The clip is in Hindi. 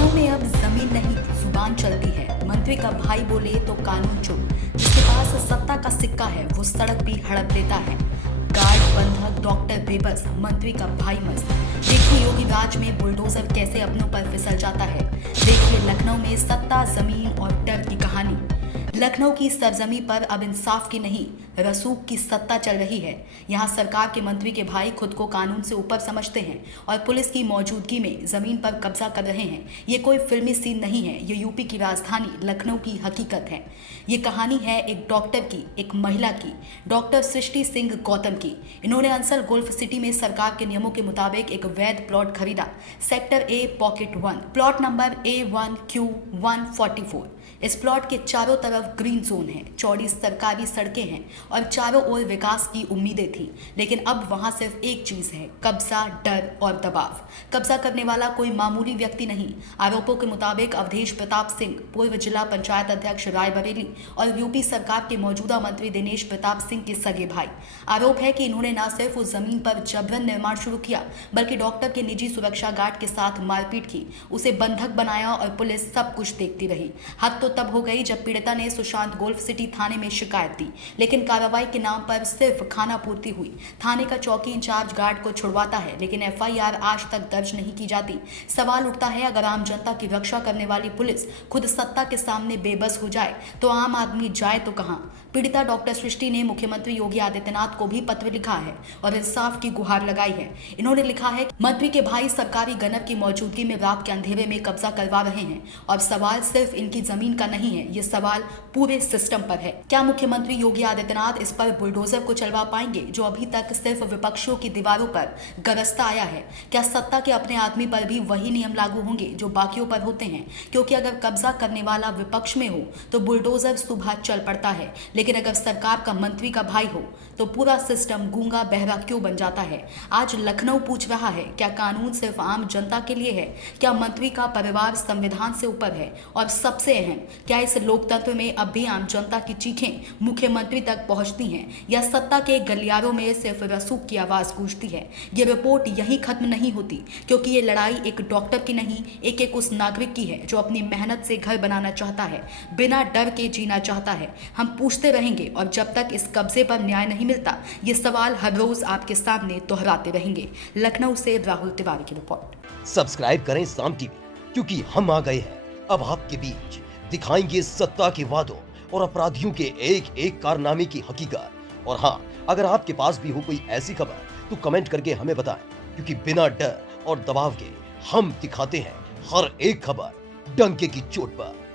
लखनऊ में अब जमीन नहीं जुबान चलती है। मंत्री का भाई बोले तो कानून चुप। जिसके पास सत्ता का सिक्का है वो सड़क भी हड़प लेता है। गार्ड बंधक डॉक्टर बेबस, मंत्री का भाई मस्त। देखिए योगी राज में बुलडोजर कैसे अपनों पर फिसल जाता है। देखिए लखनऊ में सत्ता, जमीन और डर की कहानी। लखनऊ की सरजमी पर अब इंसाफ की नहीं, रसूख की सत्ता चल रही है। यहाँ सरकार के मंत्री के भाई खुद को कानून से ऊपर समझते हैं और पुलिस की मौजूदगी में जमीन पर कब्जा कर रहे हैं। ये कोई फिल्मी सीन नहीं है, ये यूपी की राजधानी लखनऊ की हकीकत है। ये कहानी है एक डॉक्टर की, एक महिला की, डॉक्टर सृष्टि सिंह गौतम की। इन्होंने अंसल गोल्फ सिटी में सरकार के नियमों के मुताबिक एक वैध प्लॉट खरीदा। Sector A pocket 1, plot number A1Q144। इस प्लॉट के चारों तरफ ग्रीन जोन है, चौड़ी सरकारी सड़कें हैं और चारों ओर विकास की उम्मीदें थी। लेकिन अब वहां सिर्फ एक चीज है, कब्जा, डर और दबाव। कब्जा करने वाला कोई मामूली व्यक्ति नहीं। आरोपों के मुताबिक अवधेश प्रताप सिंह, पूर्व जिला पंचायत अध्यक्ष रायबरेली और यूपी सरकार के मौजूदा मंत्री दिनेश प्रताप सिंह के सगे भाई। आरोप है कि इन्होंने न सिर्फ उस जमीन पर जबरन निर्माण शुरू किया, बल्कि डॉक्टर के निजी सुरक्षा गार्ड के साथ मारपीट की, उसे बंधक बनाया और पुलिस सब कुछ देखती रही। हद तो तब हो गई जब पीड़िता ने सुशांत गोल्फ सिटी थाने में शिकायत दी, लेकिन कार्रवाई के नाम पर सिर्फ खाना पूर्ति हुई। थाने का चौकी इंचार्ज गार्ड को छुड़वाता है, लेकिन FIR आज तक दर्ज नहीं की जाती। सवाल उठता है, अगर आम जनता की रक्षा करने वाली पुलिस खुद सत्ता के सामने बेबस हो जाए तो आम आदमी जाए तो कहां। पीड़िता डॉक्टर सृष्टि ने मुख्यमंत्री योगी आदित्यनाथ को भी पत्र लिखा है और इंसाफ की गुहार लगाई है। इन्होंने लिखा है, मंत्री के भाई सरकारी गनर की मौजूदगी में रात के अंधेरे में कब्जा करवा रहे हैं और सवाल सिर्फ इनकी जमीन का नहीं है, ये सवाल पूरे सिस्टम पर है। क्या मुख्यमंत्री योगी आदित्यनाथ इस पर बुलडोजर को चलवा पाएंगे जो अभी तक सिर्फ विपक्षियों की दीवारों पर गरजता आया है? क्या सत्ता के अपने आदमी पर भी वही नियम लागू होंगे जो बाकियों पर होते हैं? क्योंकि अगर कब्जा करने वाला विपक्ष में हो तो बुलडोजर सुबह चल पड़ता है, लेकिन अगर सरकार का मंत्री का भाई हो तो पूरा सिस्टम गूंगा बहरा क्यों बन जाता है? आज लखनऊ पूछ रहा है, क्या कानून सिर्फ आम जनता के लिए है? क्या मंत्री का परिवार संविधान से ऊपर है? और सबसे अहम, क्या इस लोकतंत्र में अब भी आम जनता की चीखें मुख्यमंत्री तक पहुंचती हैं या सत्ता के गलियारों में सिर्फ रसूख की आवाज गूंजती है? ये रिपोर्ट यही खत्म नहीं होती, क्योंकि ये लड़ाई एक डॉक्टर की नहीं, एक उस नागरिक की है जो अपनी मेहनत से घर बनाना चाहता है, बिना डर के जीना चाहता है। हम पूछते रहेंगे और जब तक इस कब्जे पर न्याय नहीं मिलता, ये सवाल हर रोज आपके सामने दोहराते रहेंगे। लखनऊ से राहुल तिवारी की रिपोर्ट। सब्सक्राइब करें साम टीवी, क्योंकि हम आ गए हैं अब आपके बीच। दिखाएंगे सत्ता के वादों और अपराधियों के एक एक कारनामे की हकीकत। और हाँ, अगर आपके पास भी हो कोई ऐसी खबर तो कमेंट करके हमें बताएं, क्योंकि बिना डर और दबाव के हम दिखाते हैं हर एक खबर डंके की चोट पर।